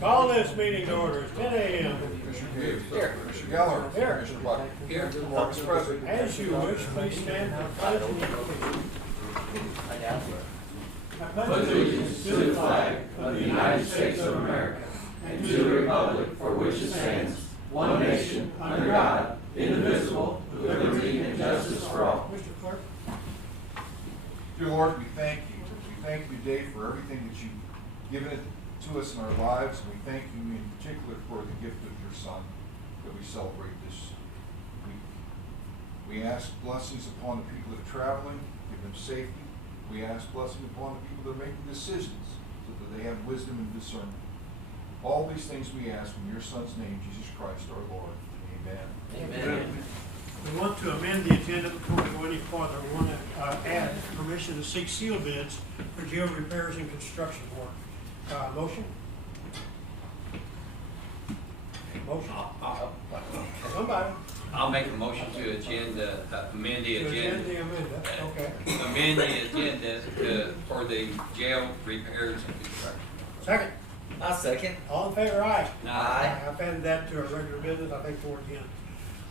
Call this meeting to order. It's 10 a.m. Commissioner Cave. Here. Commissioner Geller. Here. Commissioner Buck. Here. Mr. President. As you wish, please stand for the pledge of allegiance. I pledge Allegiance to the flag of the United States of America and to the republic for which it stands, one nation, under God, indivisible, with liberty and justice for all. Mr. Clerk. Dear Lord, we thank you. We thank you today for everything that you've given it to us in our lives, and we thank you in particular for the gift of your Son that we celebrate this week. We ask blessings upon the people that are traveling, give them safety. We ask blessing upon the people that are making decisions so that they have wisdom and discernment. All these things we ask in your Son's name, Jesus Christ our Lord. Amen. Amen. We want to amend the agenda before we go any farther. We want to add permission to seek seal bids for jail repairs and construction work. Motion? Motion? Somebody. I'll make a motion to amend the To agenda. amend the amendment, okay. Amend the agenda for the jail repairs and construction. Second. I'll second. All in favor, aye? Aye. I've added that to our regular business, I think, toward the end.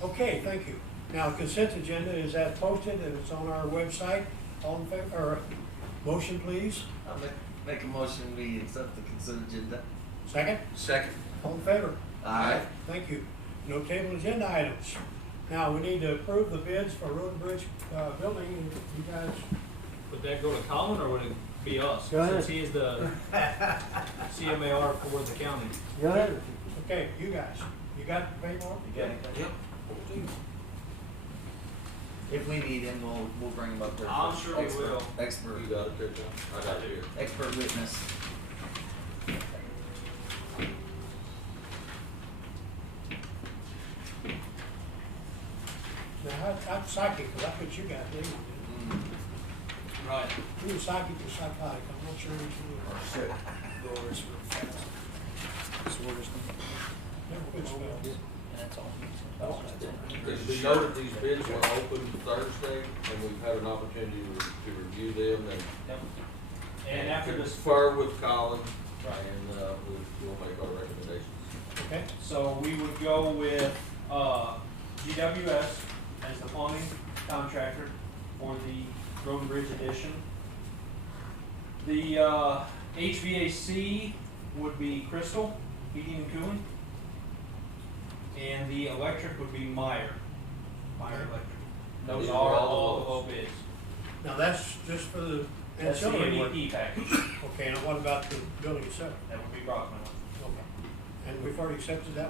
Okay, thank you. Now, the consent agenda is as posted and it's on our website. All in favor, or motion, please? I'll make a motion, we accept the consent agenda. Second? Second. All in favor? Aye. Thank you. No table agenda items. Now, we need to approve the bids for road and bridge building. You guys, Would that go to Colin or would it be us? Go ahead. Since he is the CMAR for the county. go ahead. Okay, you guys. You got the paperwork? You got anything? Yep. If we need him, we'll bring him up there. I'm sure we Expert- will. Expert, You got it there, John? I got it here. expert witness. Now, I'm psychic, because I put you guys in. Right. You were psychic or psychotic, I'm not sure which one. Sit. Doors real fast. Never quit spells. That's all. It should be noted, these bids were open Thursday, and we've had an opportunity to review them and. Yep. And after this, Confer with Colin, Right. and, we'll make our recommendations. Okay, so we would go with, GWS as the plumbing contractor for the road and bridge addition. The, HVAC would be Crystal Heating and Cooling. And the electric would be Meyer Electric. Those These are are all all the the low bids. now that's just for the That's the ancillary work. MEP package. Okay, now what about the building itself? That would be Brockman. Okay. And we've already accepted that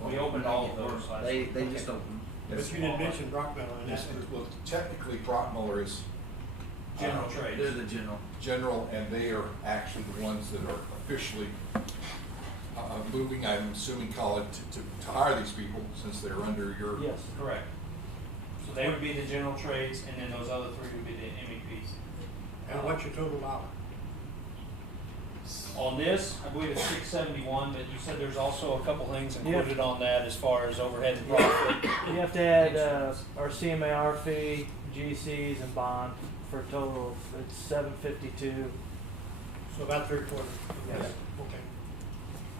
one? We opened all of those last. They just opened. But you didn't mention Brockmiller in that. Well, technically, Brockmiller is General They're trades. the general. general, and they are actually the ones that are officially moving, I'm assuming, Colin, to hire these people, since they're under your. Yes, correct. So they would be the general trades, and then those other three would be the MEPs. And what's your total dollar? On this, I believe it's 671, but you said there's also a couple things included on that as far as overhead and profit. You have to add our CMAR fee, GCs, and bond for a total. It's $752. So about 3/4. Yes. Okay.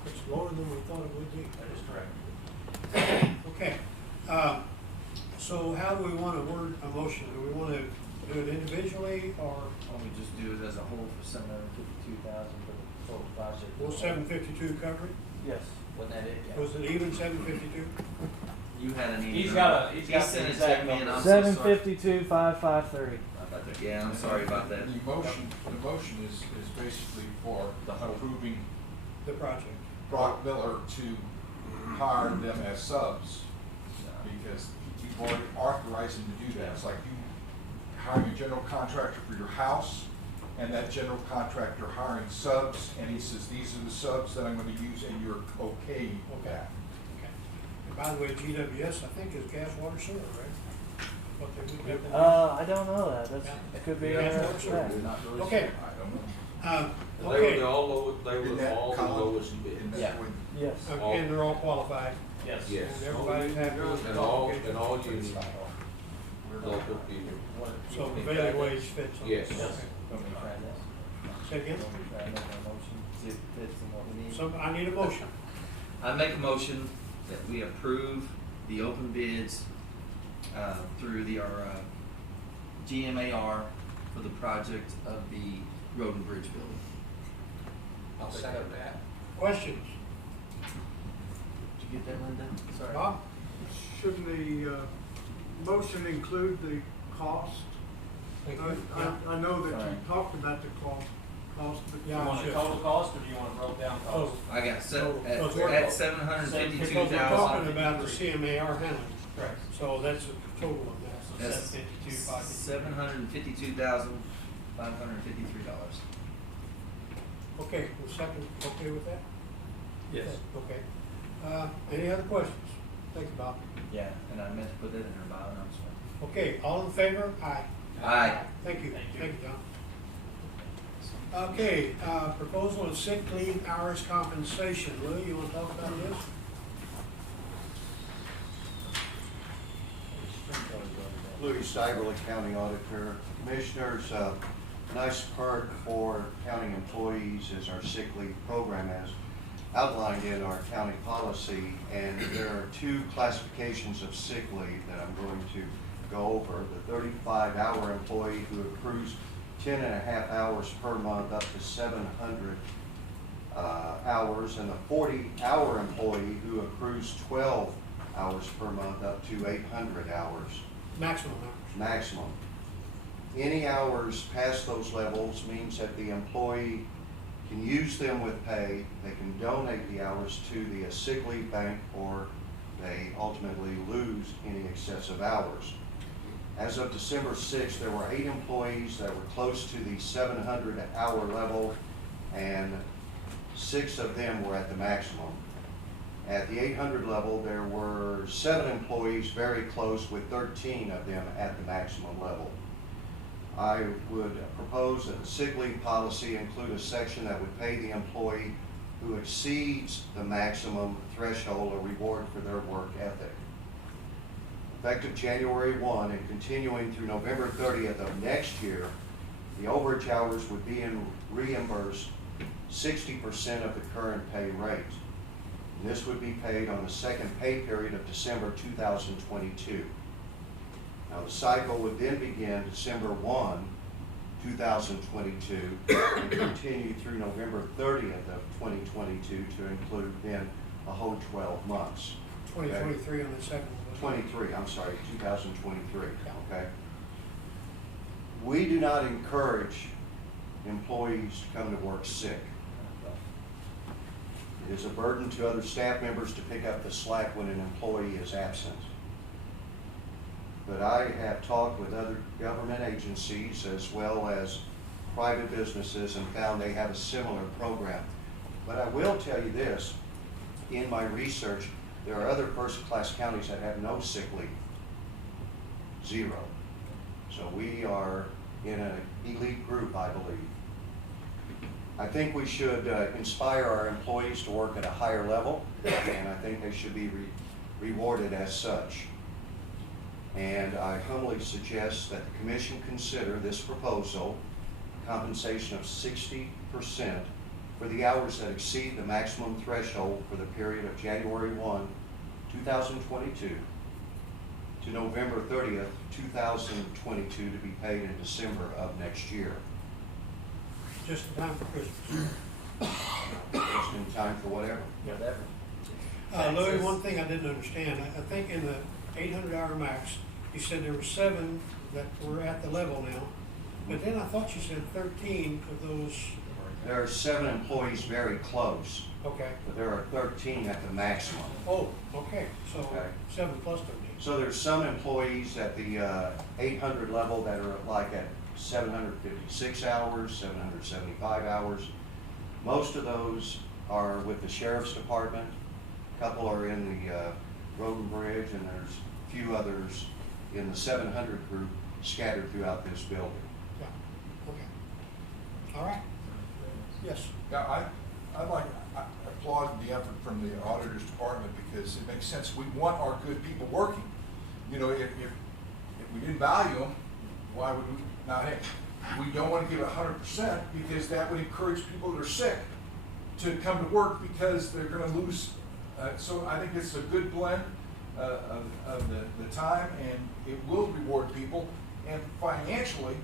It's lower than we thought it would be. That is correct. Okay. So how do we want to word a motion? Do we want to do it individually, or Why don't we just do it as a whole for $752,000 for the total project? will 752 cover it? Yes. Wasn't that it? Was it even 752? You had an email. He's got He the sent it exact to me and number. I'm so sorry. 752,553. About that. Yeah, I'm sorry about that. The motion is basically for approving The project. Brock Miller to hire them as subs, because you've already authorized him to do that. It's like you hiring a general contractor for your house, and that general contractor hiring subs, and he says, these are the subs that I'm gonna use, and you're okay with that. Okay. And by the way, GWS, I think, is gas, water, sewer, right? What they would get. I don't know that. That could be Yeah, in that's there. what I'm Not really Okay. sure. I don't know. And they were Okay. the all low, they In were that all the column, lowest bid. in that Yeah. with- Yes. Okay, and they're all qualified. Yes. Yes. And everybody's happy with the And all qualifications. union local people. So prevailing wage fits on Yes. this. Okay. Want me to try this? Say again? I make a motion, see if it fits in what we need. So I need a motion. I make a motion that we approve the open bids, through our GMAR for the project of the road and bridge building. I'll second that. Questions? Did you get that, Linda? Sorry. Bob? Shouldn't the motion include the cost? Thank you. Yeah. I know that you Sorry. talked about the cost, but. Yeah, You want the sure. total cost, or do you want it broke down cost? Oh, I got So it's worth at it. 752,000. because we're talking about the CMAR handling, Correct. so that's a total of that. So That's 752, 552. $752,553. Okay, the second, okay with that? Yes. Okay. Any other questions? Thank you, Bob. Yeah, and I meant to put that in her bio, and I'm sorry. Okay, all in favor? Aye. Aye. Thank you. Thank you. Thank you, John. Okay, proposal of sick leave hours compensation. Lou, you want to talk about this? Louis Steigerle, County Auditor. Commissioners, nice perk for county employees is our sick leave program as outlined in our county policy. And there are two classifications of sick leave that I'm going to go over. The 35-hour employee who accrues 10.5 hours per month up to 700 hours, and the 40-hour employee who accrues 12 hours per month up to 800 hours. Maximum hours. Maximum. Any hours past those levels means that the employee can use them with pay, they can donate the hours to the sick leave bank, or they ultimately lose any excessive hours. As of December 6th, there were 8 employees that were close to the 700-hour level, and 6 of them were at the maximum. At the 800 level, there were 7 employees very close, with 13 of them at the maximum level. I would propose that the sick leave policy include a section that would pay the employee who exceeds the maximum threshold a reward for their work ethic. Effective January 1 and continuing through November 30th of next year, the overage hours would be reimbursed 60% of the current pay rate. And this would be paid on the second pay period of December 2022. Now, the cycle would then begin December 1, 2022, and continue through November 30th of 2022 to include then a whole 12 months. 2023 on the second one. 23, I'm sorry, 2023, okay? We do not encourage employees to come to work sick. It is a burden to other staff members to pick up the slack when an employee is absent. But I have talked with other government agencies as well as private businesses and found they have a similar program. But I will tell you this, in my research, there are other first-class counties that have no sick leave, 0. So we are in an elite group, I believe. I think we should inspire our employees to work at a higher level, and I think they should be rewarded as such. And I humbly suggest that the Commission consider this proposal, compensation of 60% for the hours that exceed the maximum threshold for the period of January 1, 2022 to November 30th, 2022 to be paid in December of next year. Just in time for Christmas. Just in time for whatever. Whatever. Louis, one thing I didn't understand, I think in the 800-hour max, you said there were 7 that were at the level now, but then I thought you said 13 of those. There are 7 employees very close, Okay. but there are 13 at the maximum. Oh, okay, so Okay. 7 plus 13. So there's some employees at the 800 level that are like at 756 hours, 775 hours. Most of those are with the Sheriff's Department. A couple are in the Road and Bridge, and there's a few others in the 700 group scattered throughout this building. Yeah, okay. All right. Yes. Yeah, I applaud the effort from the auditor's department, because it makes sense. We want our good people working. You know, if we didn't value them, why would we not have? we don't wanna give it 100% because that would encourage people that are sick to come to work because they're gonna lose. So I think it's a good blend of the time, and it will reward people. And financially,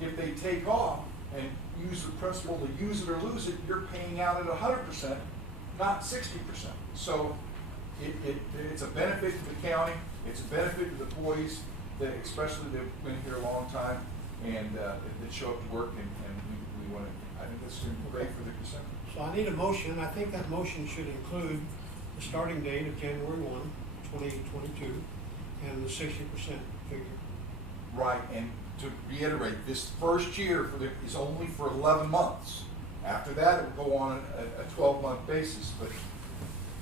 if they take off and use the principle to use it or lose it, you're paying out at 100%, not 60%. So it's a benefit to the county, it's a benefit to the employees, that especially that have been here a long time and that show up to work, and we want to, I think that's great for the consent. So I need a motion. I think that motion should include the starting date of January 1, 2022, and the 60% figure. Right, and to reiterate, this first year is only for 11 months. After that, it will go on a 12-month basis, but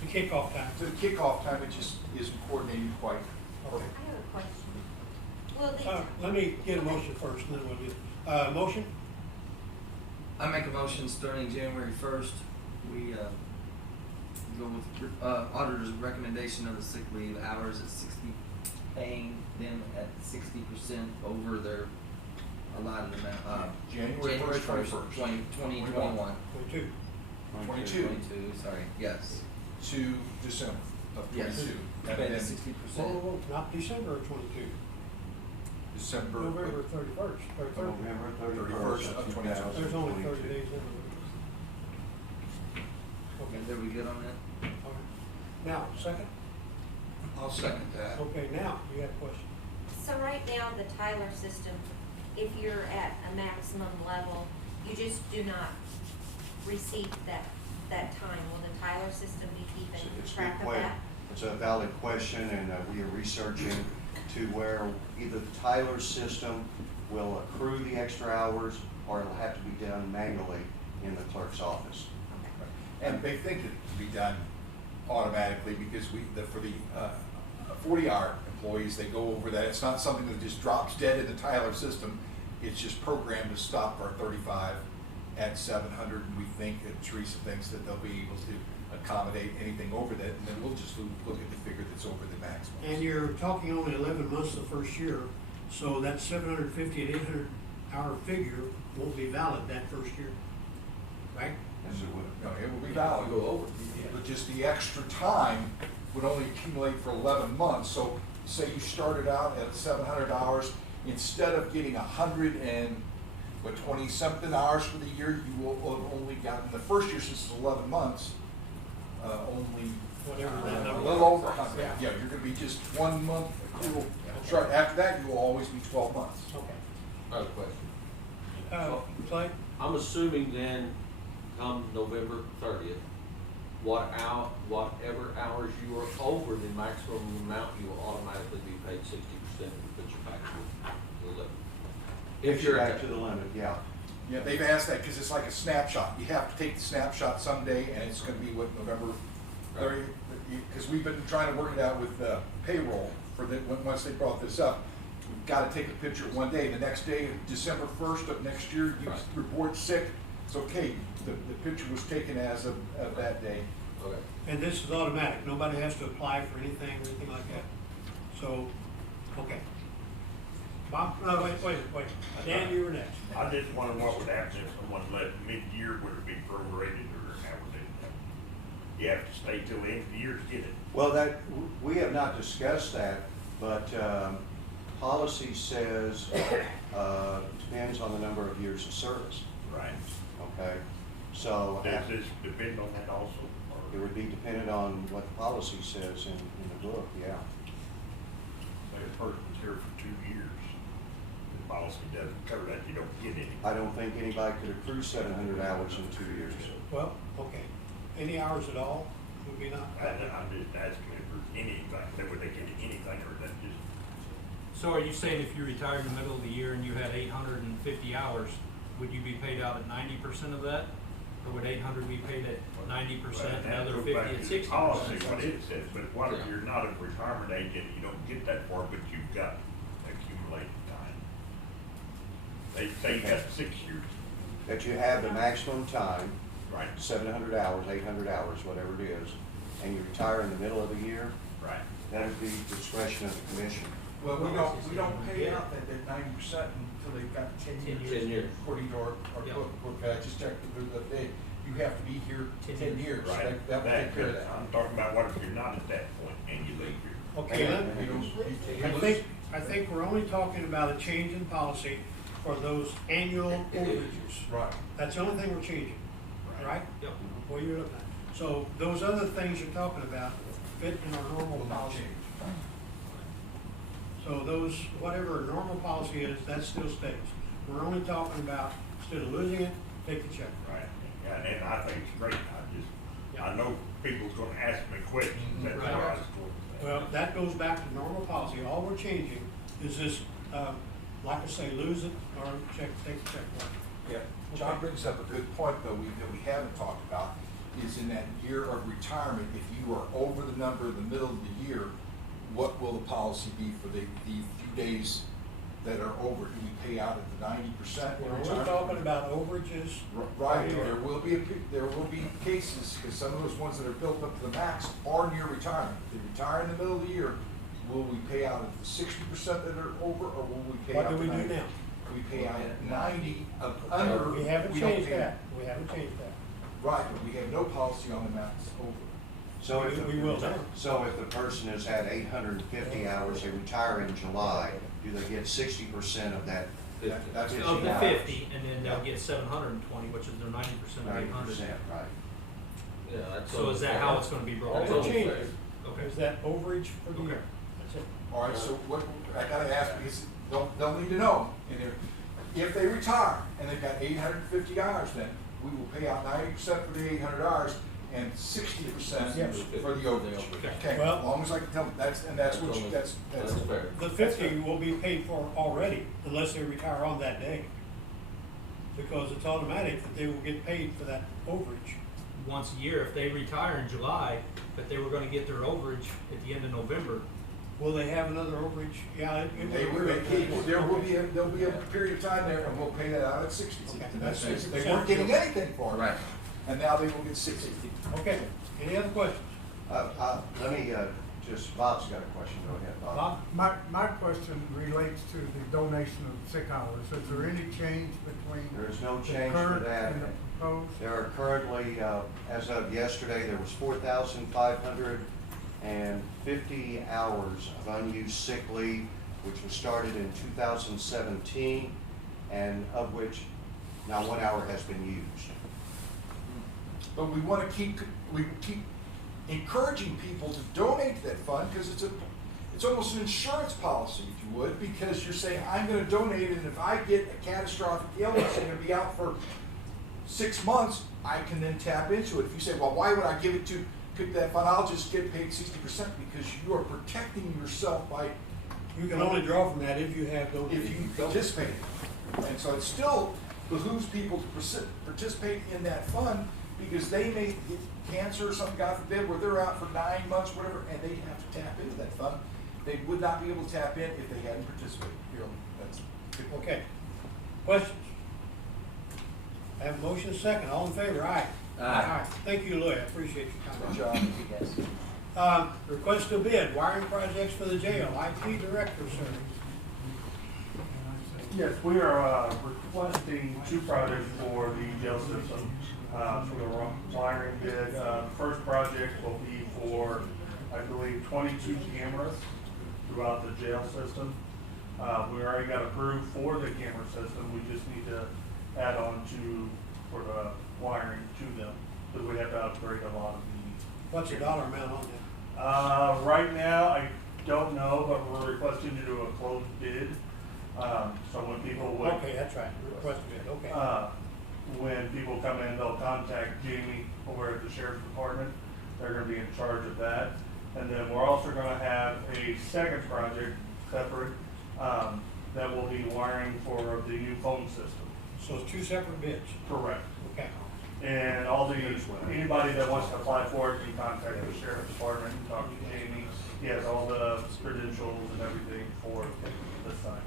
The kickoff time. to the kickoff time, it just isn't coordinated quite perfect. I have a question. Will the, Let me get a motion first, and then we'll do, motion? I make a motion starting January 1st, we go with auditor's recommendation of the sick leave hours at 60, paying them at 60% over their allotted amount. January 1st, 21st. 2021. 22. 22 sorry, yes. to December of Yes. 22. Pay And the then 60%. Not December of 22. December. November 31st, or 30. November 31st of 2022. There's only 30 days in it. Okay. Are we good on that? All right. Now, second? I'll second that. Okay, now, you have a question. so right now, the Tyler system, if you're at a maximum level, you just do not receive that time. Will the Tyler system be It's keeping a good track of que- that? It's a valid question, and we are researching to where either the Tyler system will accrue the extra hours, or it'll have to be done manually in the clerk's office. And they think it can be done automatically because for the 40-hour employees, they go over that. It's not something that just drops dead in the Tyler system. It's just programmed to stop our 35 at 700, and we think that Teresa thinks that they'll be able to accommodate anything over that, and then we'll just look at the figure that's over the maximum. And you're talking only 11 months the first year, so that 750 and 800 hour figure won't be valid that first year, right? Yes, it would. No, it will be valid. Go over. But just the extra time would only accumulate for 11 months. So say you started out at 700 hours, instead of getting 120-something hours for the year, you will have only gotten, the first year, since it's 11 months, only Whatever that a number little is. over 100. Yeah, you're gonna be just 1 month accrual. Start after that, you will always be 12 months. Okay. I have a question. Clay? I'm assuming then, come November 30th, whatever hours you are over the maximum amount, you will automatically be paid 60% and put you back to the limit. If you're back to the limit, yeah. Yeah, they've asked that because it's like a snapshot. You have to take the snapshot someday, and it's gonna be what, November 30th? Because we've been trying to work it out with payroll for once they brought this up. We've got to take a picture one day. The next day, December 1st of next year, you Right. report sick. It's okay. The picture was taken as of that day. Okay. And this is automatic, nobody has to apply for anything or anything like that. So, okay. Bob, no, wait, Dan, you were next. I just wondered what would happen if someone left mid-year, would it be prorated or how would it? You have to stay till the end of the year to get it. Well, we have not discussed that, but policy says, depends on the number of years of service, Right. okay? So Does this depend on that also? it Or would be dependent on what the policy says in the book, yeah. say a person's here for 2 years, the policy doesn't cover that, you don't get any. I don't think anybody could accrue 700 hours in 2 years. Well, okay. Any hours at all would be not. I'm just asking if there's anything, would they get anything or that just? So are you saying if you retired in the middle of the year and you had 850 hours, would you be paid out at 90% of that? Or would 800 be paid at 90%, and another 50 at 60%? Policy, what it says, but what if you're not a retirement age and you don't get that far, but you've got accumulated time? They say you got 6 years, That you have the maximum time, right? 700 hours, 800 hours, whatever it is, and you retire in the middle of the year, Right. that would be discretion of the commission. Well, we don't pay out that 90% for they've got 10 10 years. years. 10 years. According to our Yep. book, I just checked it the other day, you have to be here 10 years. Right. That will take care of that. I'm talking about what if you're not at that point and you leave here? Okay, I You think we're only talking about a change in policy for those annual overages. Right. That's the only thing we're changing, right? Yep. What you're looking at. So those other things you're talking about fit in our normal Will not policy. change. So those, whatever our normal policy is, that still stays. We're only talking about, instead of losing it, take the check. Right. And I think it's great. I know people's gonna ask me questions. That's why I was going to say. Well, that goes back to normal policy. All we're changing is this, like I say, lose it or check, take the check. Yeah, John brings up a good point, though, that we haven't talked about, is in that year of retirement, if you are over the number in the middle of the year, what will the policy be for the few days that are over? Do we pay out at the 90% We're in only retirement? talking about overages. Right, there will be cases, because some of those ones that are built up to the max are near retirement. If they retire in the middle of the year, will we pay out at the 60% that are over, or will we pay What out? do we the do 90? now? We pay out at 90 of under. We haven't don't changed pay- that. We haven't changed that. Right, but we have no policy on the max over. So if, We will now. so if the person has had 850 hours, they retire in July, do they get 60% of that? That's Fifty Of the hours. 50, and then they'll get 720, which is their 90% of 800. 90%, right. Yeah, that's. So is that how it's gonna be broken? That's We're unfair. changing. Okay. Is that overage for the Okay. year? That's it. All right, so what, I gotta ask, because they'll need to know, and if they retire and they've got 850 hours, then we will pay out 90% for the 800 hours and 60% Yes. for the overage. Okay. Okay, Well- as long as I can tell them, that's what you, that's. That's fair. The 50 will be paid for already unless they retire on that day. Because it's automatic that they will get paid for that overage. Once a year, if they retire in July, but they were gonna get their overage at the end of November, Will they have another overage? Yeah. There'll be a period of time there, and we'll pay that out at 60. Okay. And that's That's it. They weren't getting anything for it. Right. And now they will get 60. Okay, any other questions? Let me, Bob's got a question, go ahead, Bob. Bob? My question relates to the donation of sick hours. Is there any change between? There is no the change for current that. and the proposed? There are currently, as of yesterday, there was 4,550 hours of unused sick leave, which was started in 2017, and of which now 1 hour has been used. But we want to keep encouraging people to donate to that fund, because it's almost an insurance policy, if you would, because you're saying, I'm going to donate it, and if I get a catastrophic illness, I'm going to be out for 6 months, I can then tap into it. If you say, well, why would I give it to that fund? I'll just get paid 60%, because you are protecting yourself by, You can only draw from that if you have those. if you participate. And so it still behooves people to participate in that fund, because they may get cancer or something, God forbid, where they're out for 9 months, whatever, and they have to tap into that fund. They would not be able to tap in if they hadn't participated. You know, that's Okay. Questions? I have a motion second. All in favor? Aye. Aye. Thank you, Louis. I appreciate your good comment. job. Request to bid, wiring projects for the jail, IT director, sir. Yes, we are requesting 2 projects for the jail system, for the wiring bid. First project will be for, I believe, 22 cameras throughout the jail system. We already got approved for the camera system, we just need to add on for the wiring to them, because we have to upgrade a lot of the. What's the dollar amount on that? Right now, I don't know, but we're requesting to do a closed bid. So when people would. Okay, that's right. Request to bid, okay. When people come in, they'll contact Jamie over at the sheriff's department. They're gonna be in charge of that. And then we're also gonna have a second project separate, that will be wiring for the new phone system. So it's 2 separate bids. Correct. Okay. And anybody that wants to apply for it can contact the sheriff's department and talk to Jamie. He has all the credentials and everything for this site.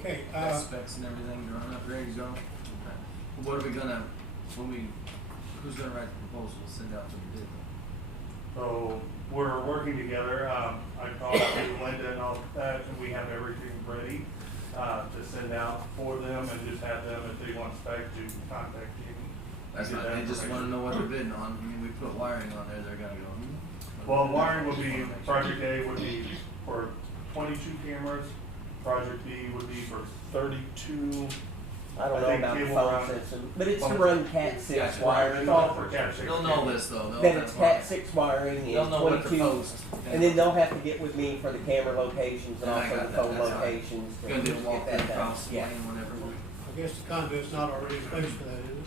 Okay, Specs and everything drawn up, ready to go? Okay. What are we gonna, who's gonna write the proposal, send out to the bid? So we're working together. I talked to Linda and all that, and we have everything ready. to send out for them and just have them, if they want spec, to contact you. That's Get not, that they just wanna information. know what they're bidding on. I mean, we put wiring on there, they're gonna go, Well, wiring would be, project A would be for 22 cameras, project B would be for 32. I don't I know think about the cable phone run- system, but it's to phone- run Cat 6 Gotcha. wiring. It's all for Cat 6. they'll know this though. They'll Then have it's wiring. Cat 6 wiring They'll and know what to 22, post. and then they'll have to get with me for the camera locations and I also got the that, phone that's fine. locations. to Gonna do a get walkthrough that done. across the Yeah. lane whenever we. I guess the conduit's not already in place for that, is it?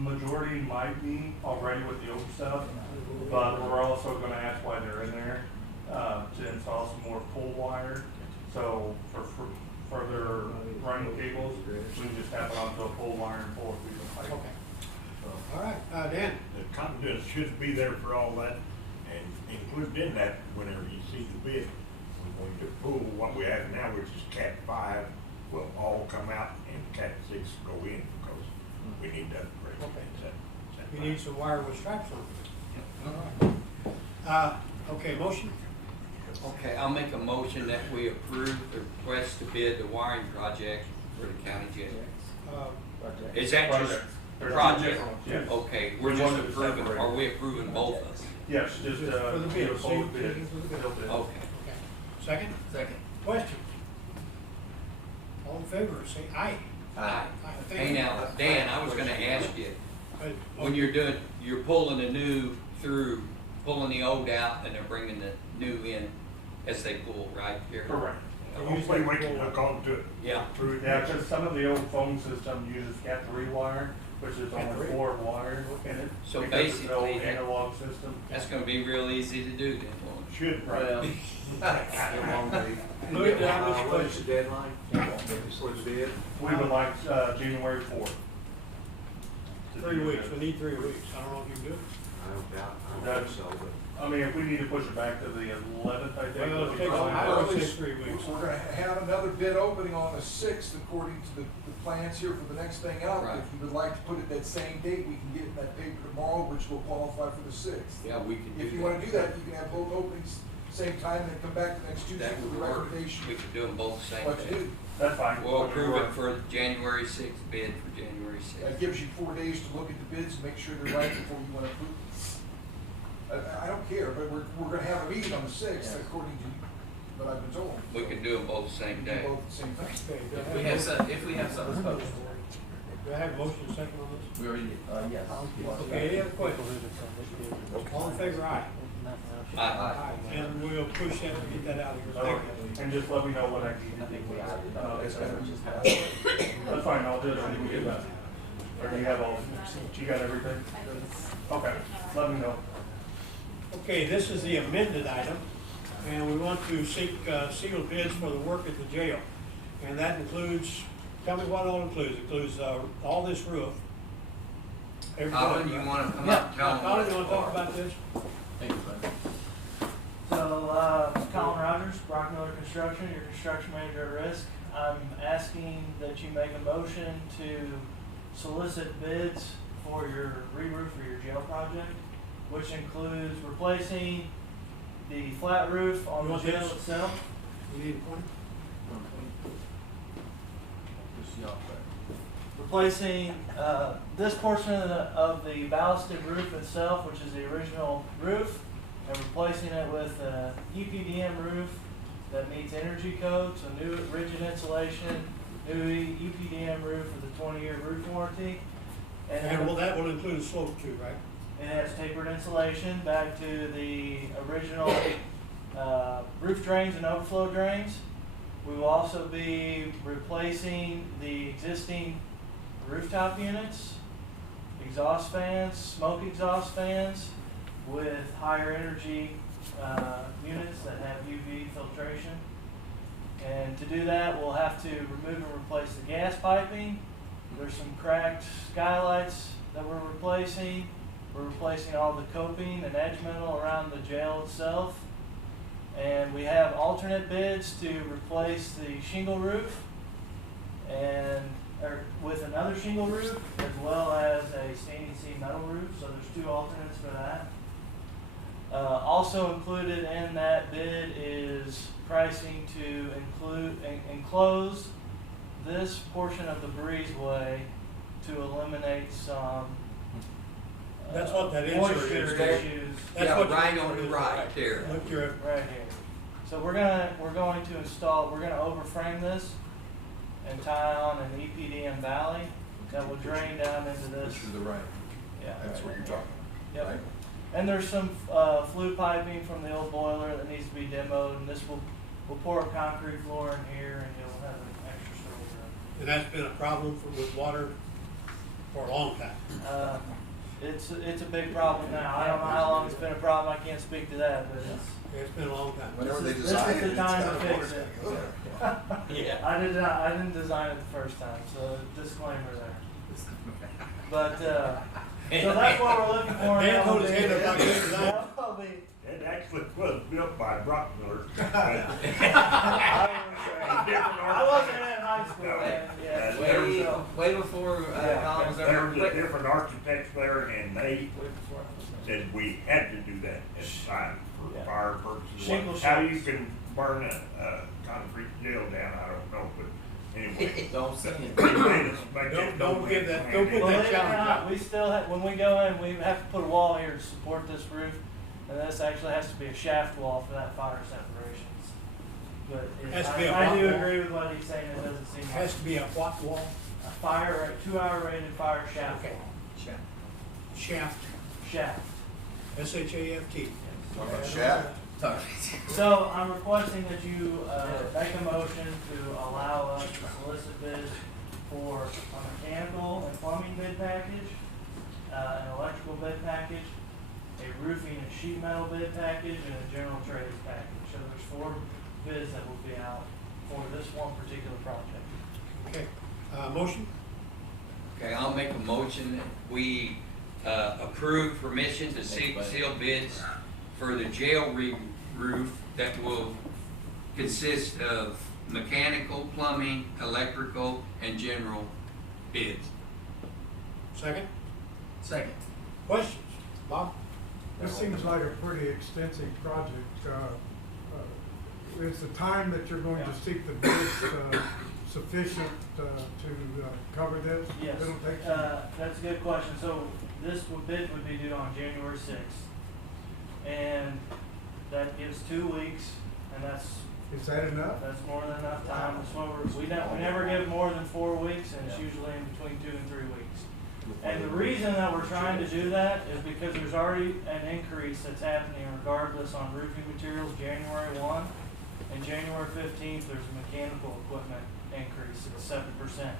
Majority might be already with the old stuff, but we're also gonna ask why they're in there, to install some more pull wire. So for further running cables, we can just tap it onto a pull wire and pull it through the pipe. Okay. All right, Dan? The conduit should be there for all that, and included in that, whenever you see the bid, we're going to pool what we have now, which is Cat 5, will all come out, and Cat 6 go in, because we need to upgrade. Okay. Is that You fine? need some wire with stripes on Yeah. it. All right. Okay, motion? Okay, I'll make a motion that we approve the request to bid the wiring project for the county jail. Is that just Project. There's two project? different ones, yes. Okay, we're We just wanted to approving, separate. are we approving both of them? Yes, just, For the bid, give a see, both bid, for the bid. bill bid. Okay. Okay. Second? Second. Questions? All in favor, say aye. Aye. Thank Hey you. now, Dan, I was gonna ask you, when you're pulling the new through, pulling the old out and they're bringing the new in as they pull, right here? Correct. Hopefully we can hook on to it. Yeah. Through it. Yeah, because some of the old phone system uses Cat 3 wire, which is Cat only 3? 4 wires in it. So because it's an old basically, analog system. That's gonna be real easy to do then, won't it? Should, Well, Louis, down this What is question. the deadline for the bid? We would like, January 4th. 3 weeks, we need 3 weeks. I don't know if you can do it. I don't doubt, I don't think so, but. I mean, if we need to push it back to the 11th, I think. Well, would be take fine. I always say 3 weeks. We're gonna have another bid opening on the 6th, according to the plans here for the next thing out. Right. If you would like to put it that same date, we can get it in that paper tomorrow, which will qualify for the 6th. Yeah, we can do that. If you wanna do that, you can have both openings same time and then come back the next Tuesday That with would the work. recommendation, We could do them both the same what to day. do. That's fine. We'll Would approve work. it for January 6th, bid for January That 6th. gives you 4 days to look at the bids and make sure they're right before you wanna approve. I don't care, but we're gonna have a meeting on the 6th, Yeah. according to what I've been told. We can do them both the same Do day. both at the same time. Okay, do I if we have have something posted, do I have a motion and second on this? we already did, yes. Okay, any other questions? All in favor, aye. Aye. And we'll push that and get that out of here. Okay. And just let me know what I need. That's fine, I'll do it when we get back. Or do you have all, you got everything? Okay, let me know. Okay, this is the amended item, and we want to seek sealed bids for the work at the jail. And that includes, tell me what all includes. It includes all this roof. everything. Colin, you wanna come up and tell them Colin, what you it's wanna talk for? about this? Thank you, bud. So, Colin Rogers, Brock Miller Construction, your construction manager at risk. I'm asking that you make a motion to solicit bids for your re-roof for your jail project, which includes replacing the flat roof on You the want jail this? itself. You need a point? Just y'all, but- Replacing this portion of the ballasted roof itself, which is the original roof, and replacing it with a EPDM roof that meets energy code, so new rigid insulation, new EPDM roof with a 20-year roof warranty. And well, that will include a slope too, right? It has tapered insulation back to the original roof drains and overflow drains. We will also be replacing the existing rooftop units, exhaust fans, smoke exhaust fans with higher energy units that have UV filtration. And to do that, we'll have to remove and replace the gas piping. There's some cracked skylights that we're replacing. We're replacing all the coping and edge metal around the jail itself. And we have alternate bids to replace the shingle roof or with another shingle roof, as well as a standing seam metal roof. So there's two alternates for that. Also included in that bid is pricing to enclose this portion of the breezeway to eliminate some That's what that insert moisture is there. issues. That's Yeah, what right your on the insert is. right there. Look, you're, Right here. So we're going to install, we're gonna overframe this and tie on an EPDM valley that will drain down into this. This is the right, Yeah. that's what you're talking Yep. about, right? And there's some flue piping from the old boiler that needs to be demoed, and this we'll pour a concrete floor in here, and you'll have an extra storage room. and that's been a problem with water for a long time. It's a big problem now. I don't know how long it's been a problem. I can't speak to that, but It's been a long time. Whenever they this design is it, the it's time gotta to work. fix it. Go there. Yeah. I didn't design it the first time, so disclaimer there. But so that's what we're looking for. Dan now. told his hand up like this, and I- That'll be- It actually was built by Brock Miller. I wasn't in high school then. Yeah. Way- So- Way before Yeah. Colin was There ever. was a different architects there, and they said we had to do that at the time for Yeah. fire purposes. Shingle How you sheds. can burn a concrete jail down, I don't know, but anyway. Don't say it. They made us make that Don't give that- plan. don't put that Believe it or challenge not, up. we still have, when we go in, we have to put a wall here to support this roof, and this actually has to be a shaft wall for that fire separations. But Has to be a I do what wall? agree with what he's saying, it doesn't seem like Has to be a what wall? a fire, 2-hour rated fire shaft Okay. wall. Shaft, Shaft. S-H-A-F-T. Talking about shaft? So I'm requesting that you, make a motion to allow us to solicit bids for a mechanical and plumbing bid package, an electrical bid package, a roofing and sheet metal bid package, and a general trades package. So there's 4 bids that will be out for this one particular project. Okay, motion? Okay, I'll make a motion that we approve permission to seek seal bids for the jail roof that will consist of mechanical, plumbing, electrical, and general bids. Second? Second. Questions? Bob? This seems like a pretty extensive project. Is the time that you're going to seek the bids sufficient to cover this? Yes, It'll take some- that's a good question. So this bid would be due on January 6th. And that gives 2 weeks, and that's Is that enough? more than enough time. That's what we never give more than 4 weeks, and it's usually in between 2 and 3 weeks. And the reason that we're trying to do that is because there's already an increase that's happening regardless on roofing materials, January 1. And January 15th, there's a mechanical equipment increase of 7%.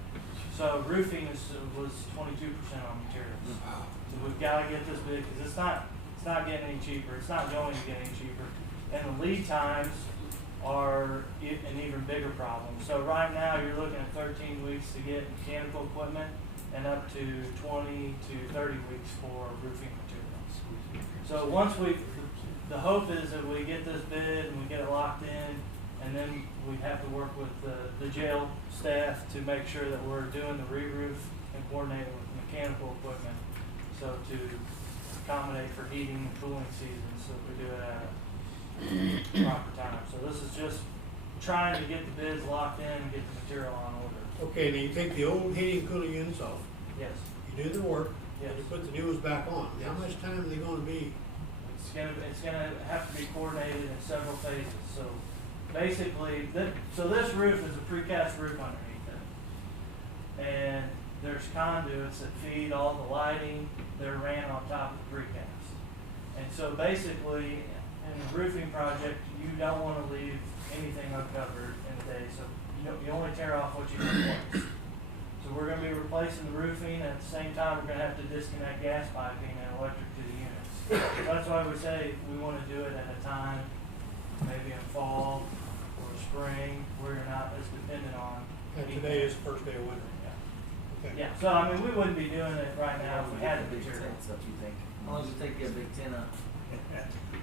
So roofing was 22% on materials. So we've gotta get this bid, cause it's not getting any cheaper, it's not going to get any cheaper. And the lead times are an even bigger problem. So right now, you're looking at 13 weeks to get mechanical equipment and up to 20 to 30 weeks for roofing materials. So once the hope is that we get this bid and we get it locked in, and then we have to work with the jail staff to make sure that we're doing the re-roof and coordinating with mechanical equipment. So to accommodate for heating and cooling seasons, so we do it at a proper time. So this is just trying to get the bids locked in and get the material on order. Okay, now you take the old heating and cooling units off, Yes, you do the work, yes. and you put the new ones back on. How much time are they gonna be? It's gonna have to be coordinated in several phases, so basically, this roof is a precast roof underneath it. And there's conduits that feed all the lighting, they're ran on top of the precast. And so basically, in the roofing project, you don't wanna leave anything uncovered in the day, so you only tear off what you can replace. So we're gonna be replacing the roofing, at the same time, we're gonna have to disconnect gas piping and electric to the units. So that's why we say we wanna do it at a time, maybe in fall or spring, where you're not as dependent on. And today is the first day of winter. Okay. Yeah, so I mean, we wouldn't be doing it right now if we had the material. What you think? How long does it take to get a big tent up?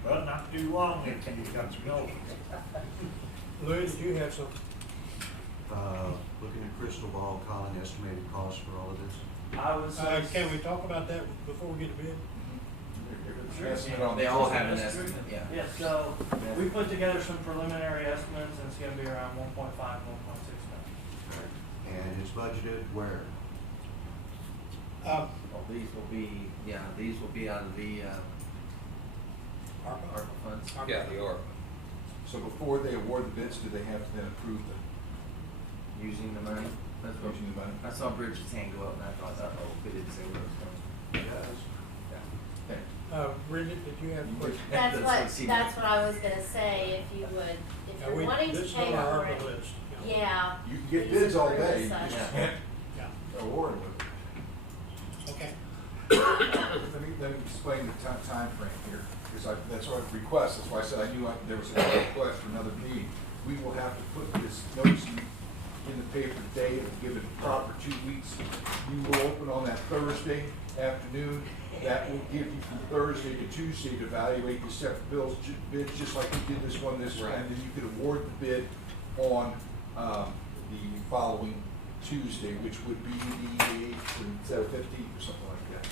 Well, not too long if you got some gold. Louis, did you have some? Looking at crystal ball, Colin, estimated cost for all of this? I would say. Can we talk about that before we get to bid? Estimate on They the all first have an estimate. estimate, yeah. Yeah, so we put together some preliminary estimates, and it's gonna be around 1.5, 1.6 million. And it's budgeted where? Well, these will be out of the, ARPA funds. Yeah, the ARPA. So before they award the bids, do they have to then approve Using the money. That's what, using the money? I saw Bridget's hand go up and I thought, uh-oh, but it didn't say where it was coming. Yeah. Okay. Bridget, did you have a question? That's what I was gonna say, if you would, if Yeah, you're wanting to this is pay on our for it. ARPA list. Yeah. You can get please bids all approve day, you such. just Yeah. can't Yeah, award them. okay. Let me explain the time frame here, because that's our request, that's why I said I knew there was another request for another meeting. We will have to put this notice in the paper today, it'll give it a proper 2 weeks. You will open on that Thursday afternoon, that will give you from Thursday to Tuesday to evaluate the separate bids, just like we did this one, and then you could award the bid on, the following Tuesday, which would be the 8th instead of 15th or something like that.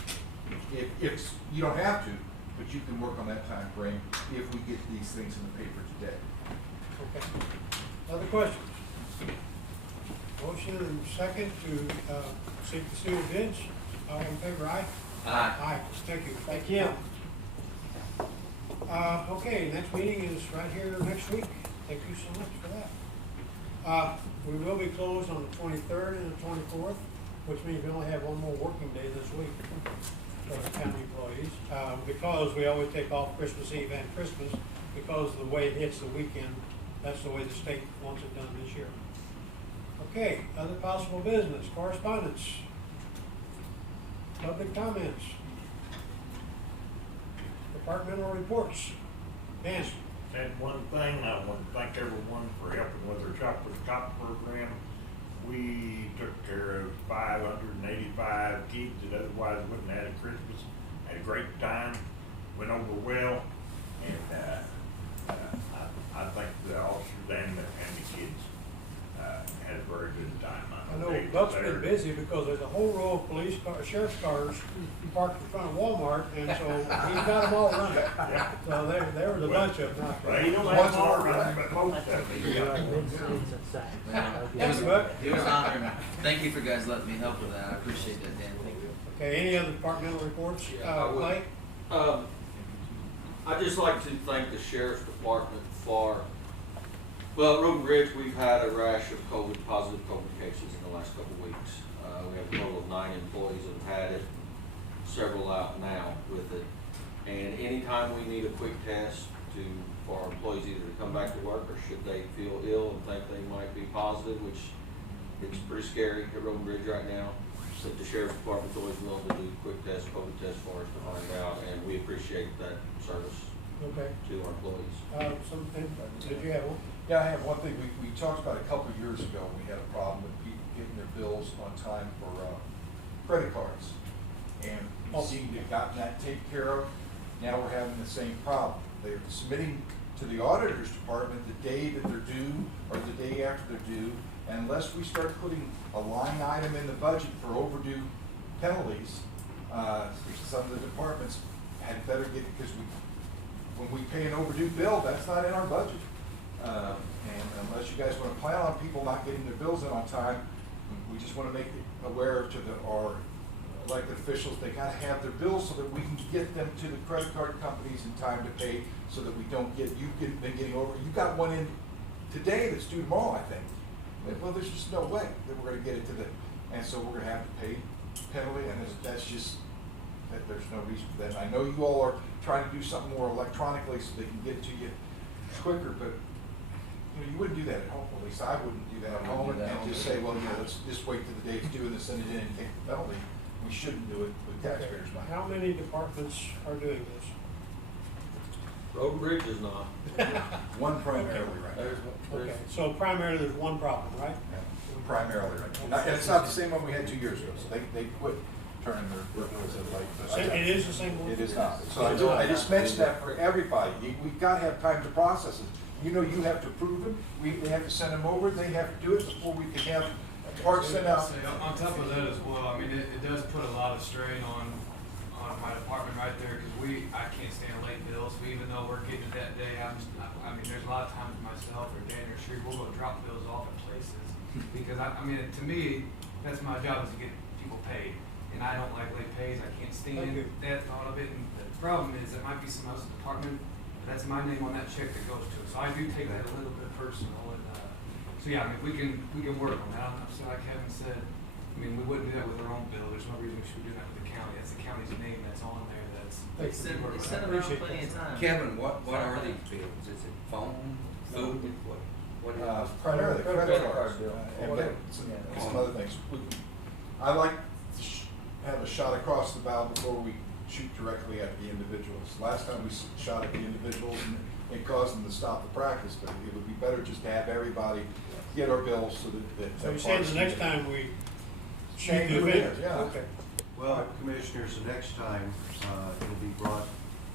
If you don't have to, but you can work on that time frame if we get these things in the paper today. Okay. Other questions? Motion and second to seek the sealed bids. All in favor, aye? Aye. Aye, thank you. Thank you. Okay, next meeting is right here next week. Thank you so much for that. We will be closed on the 23rd and the 24th, which means we only have one more working day this week for the county employees, because we always take off Christmas Eve and Christmas, because of the way it hits the weekend. That's the way the state wants it done this year. Okay, other possible business, correspondence, public comments, departmental reports. Dan? Said one thing, I want to thank everyone for helping with our Shop with the Cop program. We took care of 585 kids that otherwise wouldn't have had a Christmas. Had a great time, went over well, and I think the officers and the kids had a very good time. I know Buck's been busy because there's a whole row of police cars, sheriff's cars parked in front of Walmart, and so he's got them all running. Yeah. So there was a bunch of them. Well, you don't have them all running, but most of them. Thanks, Buck. It was an honor. Thank you for guys letting me help with that. I appreciate that, Dan. Thank you. Okay, any other departmental reports? Mike? I'd just like to thank the sheriff's department for, well, Road and Bridge, we've had a rash of positive COVID cases in the last couple of weeks. We have a total of 9 employees that have had it, several out now with it. And anytime we need a quick test for our employees either to come back to work or should they feel ill and think they might be positive, which it's pretty scary at Road and Bridge right now. But the sheriff's department's always willing to do quick tests, COVID tests for us to find out, and we appreciate that service Okay. to our employees. Did you have one? Yeah, I have one thing, we talked about a couple of years ago, we had a problem with people getting their bills on time for credit cards. And we seem to have gotten that taken care of. Now we're having the same problem. They're submitting to the auditor's department the day that they're due or the day after they're due. And unless we start putting a line item in the budget for overdue penalties, some of the departments had better get, because when we pay an overdue bill, that's not in our budget. And unless you guys want to plan on people not getting their bills in on time, we just want to make it aware to our elected officials, they gotta have their bills so that we can get them to the credit card companies in time to pay, so that we don't get, been getting over, you got one in today that's due tomorrow, I think. Well, there's just no way that we're gonna get it to the, and so we're gonna have to pay penalty, and that's just, that there's no reason for that. I know you all are trying to do something more electronically so they can get to you quicker, but you wouldn't do that at home. At least I wouldn't do that at home and just say, well, let's just wait till the day it's due and then send it in and take the penalty. We shouldn't do it with taxpayers' money. How many departments are doing this? Road and Bridge is not. One primarily right now. Okay, so primarily there's one problem, right? Yeah, primarily right now. And it's not the same one we had 2 years ago, so they quit turning their bills in late. It is the same one? It is not. So I just mentioned that for everybody. We've got to have time to process it. You have to approve them, we have to send them over, they have to do it before we can have parts sent out. On top of that as well, I mean, it does put a lot of strain on on my department right there, cause I can't stand late bills, so even though we're getting it that day, I mean, there's a lot of times myself or Dan or Sheree, we'll go drop bills off at places. Because I mean, to me, that's my job, is to get people paid, and I don't like late pays, I can't stand that thought of it, and the problem is, it might be some else's department, but that's my name on that check that goes to it, so I do take that a little bit personal, and, so yeah, I mean, we can work on that. So like Kevin said, I mean, we wouldn't do that with our own bill. There's no reason we should be doing that with the county. That's the county's name that's on there. It's been around plenty of time. Kevin, what are these bills? Is it phone, food, what? Primarily credit cards, bill. and then some other things. I like to have a shot across the bow before we shoot directly at the individuals. Last time we shot at the individuals and it caused them to stop the practice, but it would be better just to have everybody get our bills so that. So you're saying the next time we shoot the event? Yeah. Okay. Well, Commissioners, the next time, it'll be brought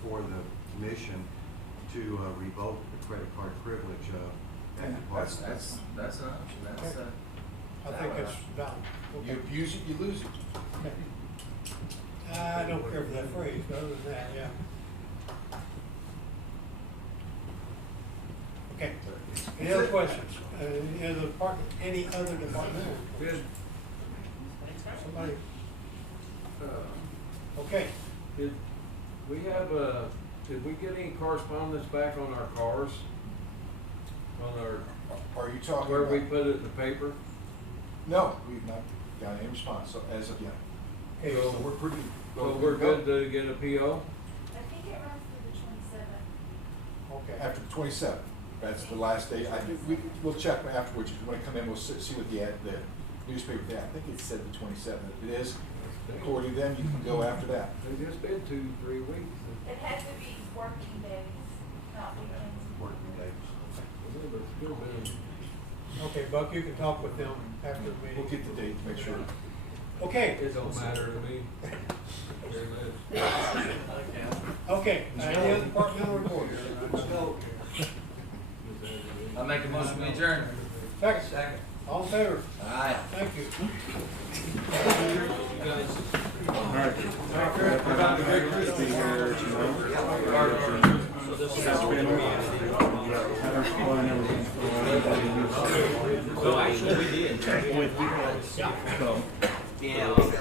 for the commission to revoke the credit card privilege of that department. That's an option, that's I think it's valid. You abuse it, you lose it. Okay. I don't care for that phrase, but other than that, yeah. Okay. Any other questions? Any other department? Good. Somebody? Okay. Did we get any correspondence back on our cars? On our, Are you talking where about? we put it in the paper? No, we've not got any response, so as of yet. Okay, So we're pretty. So we're good to get a PO? I think it runs through the 27th. Okay. After the 27th, that's the last day. I think we'll check afterwards. If you want to come in, we'll see what the newspaper, I think it said the 27th. If it is, according to them, you can go after that. It's just been 2-3 weeks. It has to be working days, not weekends. Working days. But it's still been- Okay, Buck, you can talk with them after the meeting. We'll get the date to make sure. Okay. It don't matter to me. Very much. Okay, any other departmental reports? I make a motion, we adjourn. Second. All in favor? Aye. Thank you. So actually, we did. Yeah.